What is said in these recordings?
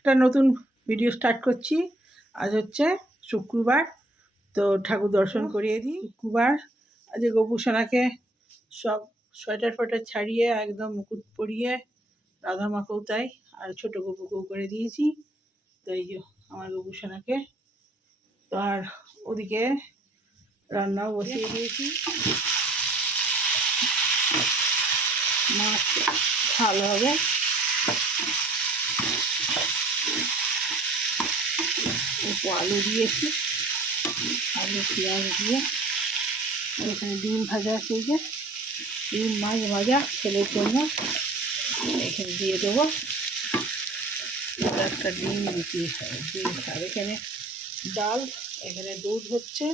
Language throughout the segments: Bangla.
একটা নতুন ভিডিও স্টার্ট করছি। আজ হচ্ছে শুক্রবার, তো ঠাকুর দর্শন করিয়ে দিই। শুক্রবার আজ গোপুসোনাকে সব সোয়েটার ফোয়েটার ছাড়িয়ে একদম মুকুট পরিয়ে, রাধা মাকেও তাই, আর ছোটো গপুকেও করে দিয়েছি। তো এই যে আমার গোপুসোনাকে, তো আর ওদিকে রান্নাও বসিয়ে দিয়েছি। মাছ ভালো হবে, একটু আলু দিয়েছি, আলু পেঁয়াজ দিয়ে। আর এখানে ডিম ভাজা আছে, এই যে ডিম মাছ ভাজা ছেলের জন্য এখানে দিয়ে দেবো। একটা ডিম দিতে ডিম খাবে। এখানে ডাল, এখানে দুধ হচ্ছে।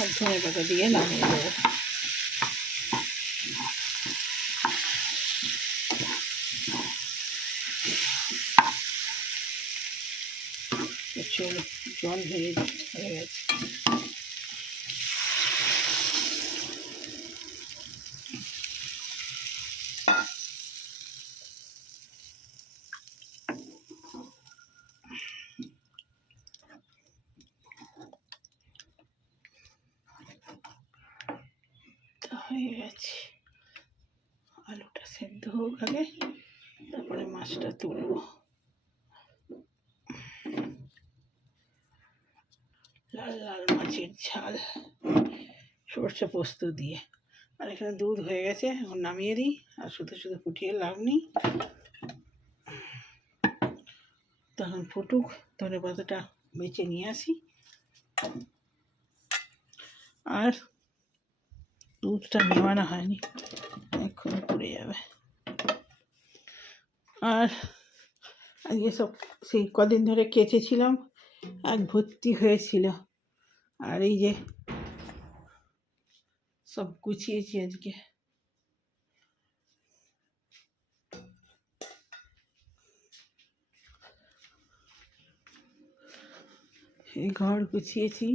আর ধনে পাতা দিয়ে নামিয়ে দেবো। চলো, জল হয়ে গেছে। হয়ে গেছে, আলুটা সেদ্ধ হোক আগে, তারপরে মাছটা তুলব। লাল লাল মাছের ঝাল সর্ষে পোস্ত দিয়ে। আর এখানে দুধ হয়ে গেছে, এখন নামিয়ে দিই। আর শুধু শুধু ফুটিয়ে লাভ নেই, তখন ফুটুক। ধনে পাতাটা বেছে নিয়ে আসি। আর দুধটা নেওয়ানো হয়নি, এক্ষুনি পড়ে যাবে। আর আজকে সব সেই কদিন ধরে কেচেছিলাম, এক ভর্তি হয়েছিল। আর এই যে সব গুছিয়েছি আজকে। এই ঘর গুছিয়েছি,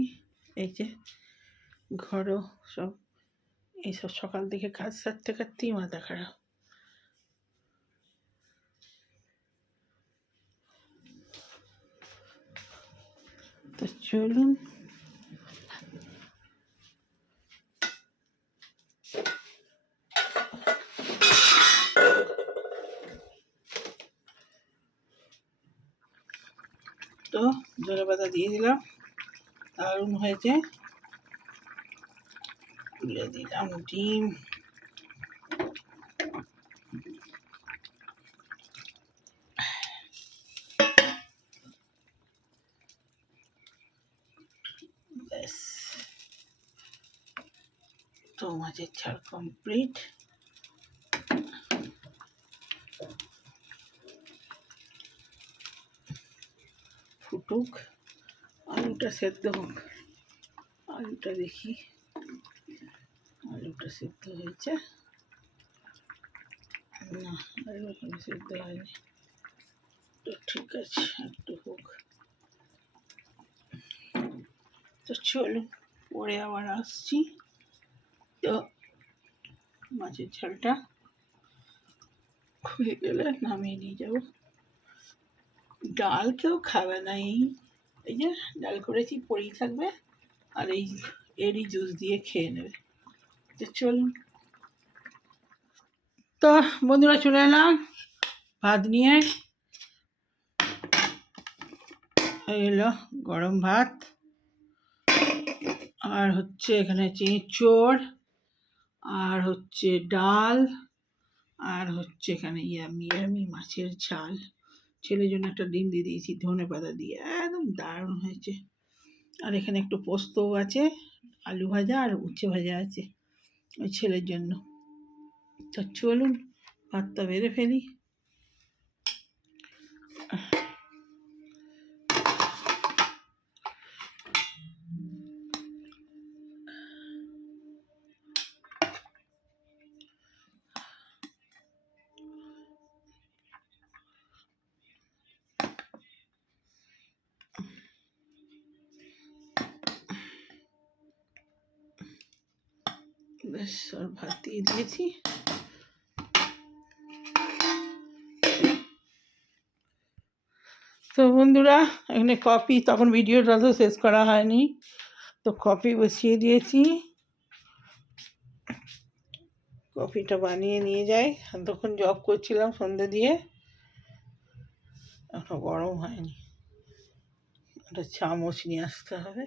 এই যে ঘরও সব, এইসব সকাল থেকে কাজ সারতে কাটতেই মাথা খারাপ। তো চলুন, তো ধনে পাতা দিয়ে দিলাম, দারুণ হয়েছে। তুলে দিলাম ডিম, ব্যাস। তো মাছের ঝাল কমপ্লিট। ফুটুক, আলুটা সেদ্ধ হোক। আলুটা দেখি, আলুটা সেদ্ধ হয়েছে না? আলু এখন সেদ্ধ হয়নি, তো ঠিক আছে, একটু হোক। তো চলুন, পরে আবার আসছি। তো মাছের ঝালটা হয়ে গেলে নামিয়ে নিয়ে যাব। ডাল কেউ খাবে না, এই যে ডাল করেছি পড়েই থাকবে, আর এরই জুস দিয়ে খেয়ে নেবে। তো চলুন, তো বন্ধুরা চলে এলাম ভাত নিয়ে। এলো গরম ভাত, আর হচ্ছে এখানে এঁচোড়, আর হচ্ছে ডাল, আর হচ্ছে এখানে ইয়ামি মাছের ঝাল। ছেলের জন্য একটা ডিম দিয়ে দিয়েছি ধনে পাতা দিয়ে, একদম দারুণ হয়েছে। আর এখানে একটু পোস্তও আছে, আলু ভাজা আর উচ্ছে ভাজা আছে ওই ছেলের জন্য। তো চলুন ভাতটা বেড়ে ফেলি। বেশ আর ভাত দিয়ে দিয়েছি। তো বন্ধুরা, এখানে কফি, তখন ভিডিওটা তো শেষ করা হয়নি, তো কফি বসিয়ে দিয়েছি। কফিটা বানিয়ে নিয়ে যাই, তখন জব করছিলাম সন্ধ্যে দিয়ে, এখন গরম হয়নি, একটা চামচ নিয়ে আসতে হবে।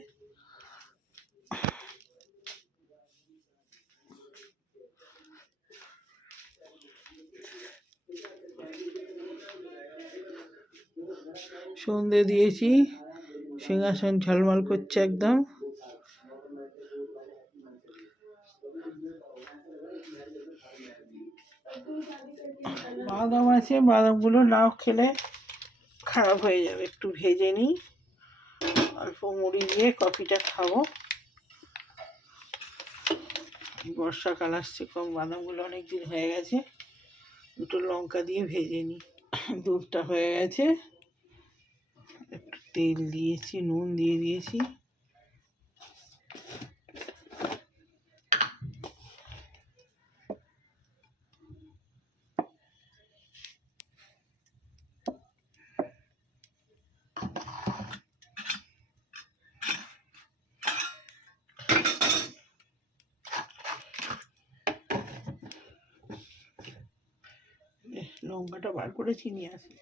সন্ধে দিয়েছি, সিংহাসন ঝলমল করছে একদম। বাদাম আছে, বাদামগুলো নাও খেলে খারাপ হয়ে যাবে, একটু ভেজে নিই, অল্প মুড়ি দিয়ে কফিটা খাবো। বর্ষাকাল আসছে, কম বাদামগুলো অনেক দিন হয়ে গেছে, দুটো লঙ্কা দিয়ে ভেজে নিই। দুধটা হয়ে গেছে, একটু তেল দিয়েছি, নুন দিয়ে দিয়েছি। লঙ্কাটা বার করে চিনি আসি।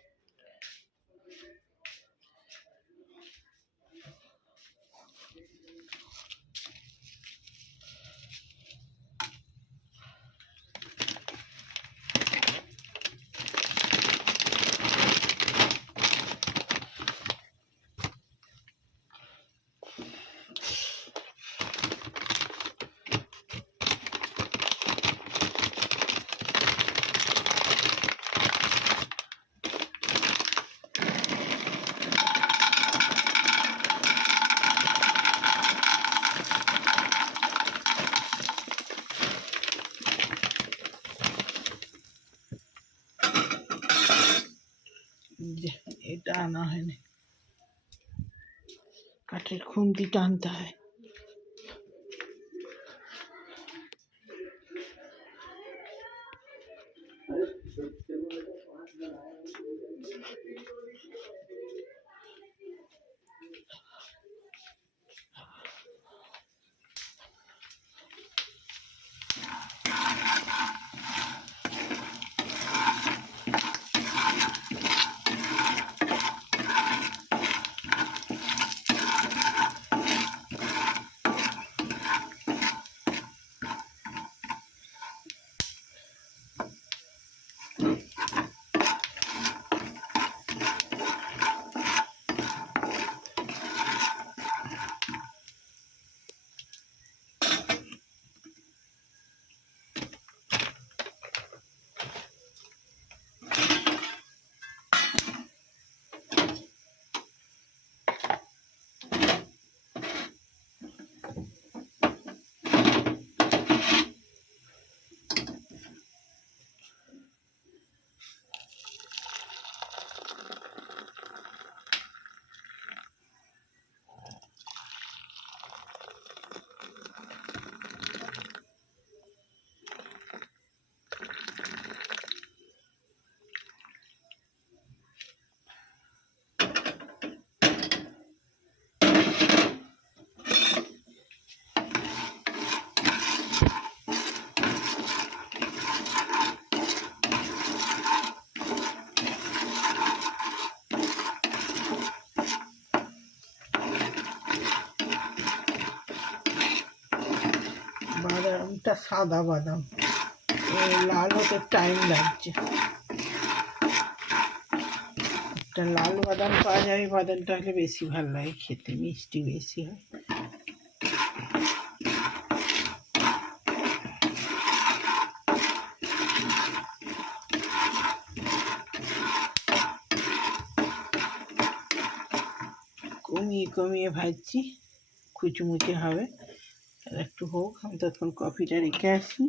এটা আনা হয়নি, কাঠের খুন্তিটা আনতে হয়। বাদামটা সাদা বাদাম, লাল হতে টাইম লাগছে। একটা লাল বাদাম পাওয়া যায়, বাদামটা হলে বেশি ভালো লাগে খেতে, মিষ্টি বেশি হয়। কমিয়ে কমিয়ে ভাজছি, কুচমুচে হবে, আর একটু হোক, আমি তখন কফিটা রেখে আসি।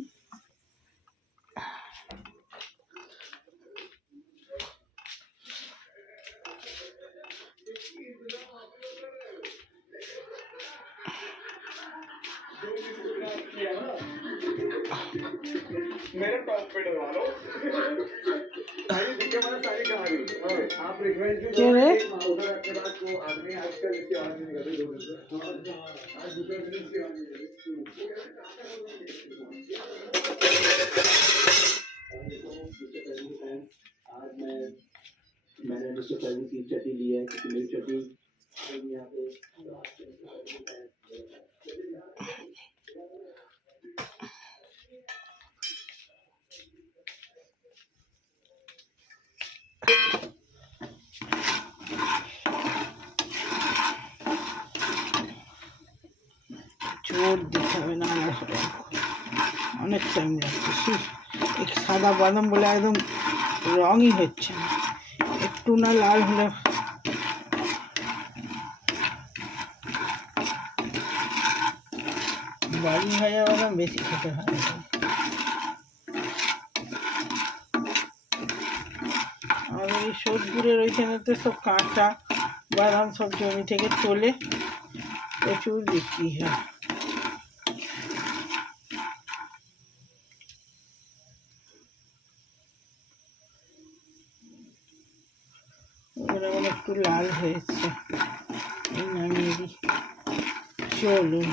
मेरे टॉप पे डलवा लो सारी दिक्कत वाला सारी कहानी आप रिक्वेस्ट भी কে রে? उधर आपके पास वो आदमी आजकल इसकी आवाज नहीं निकलती दो दिन से आज दूसरे दिन इसकी आवाज नहीं निकलती आज मैंने मिस्टर फैमिली की चट्टी ली है क्योंकि मेरी चट्टी यहाँ पे চোর দিতে হবে না, অনেক টাইম লাগছে। এই সাদা বাদাম বলে একদম রঙই হচ্ছে না, একটু না লাল হলে বাড়ি ভাজা বাদাম বেশি খেতে হয়। আমাদের এই সোদপুরের ওইখানেতে সব কাঁচা বাদাম সব জমি থেকে তোলে, প্রচুর বিক্রি হয়। একটু লাল হয়েছে, নামিয়ে দিই। চলুন।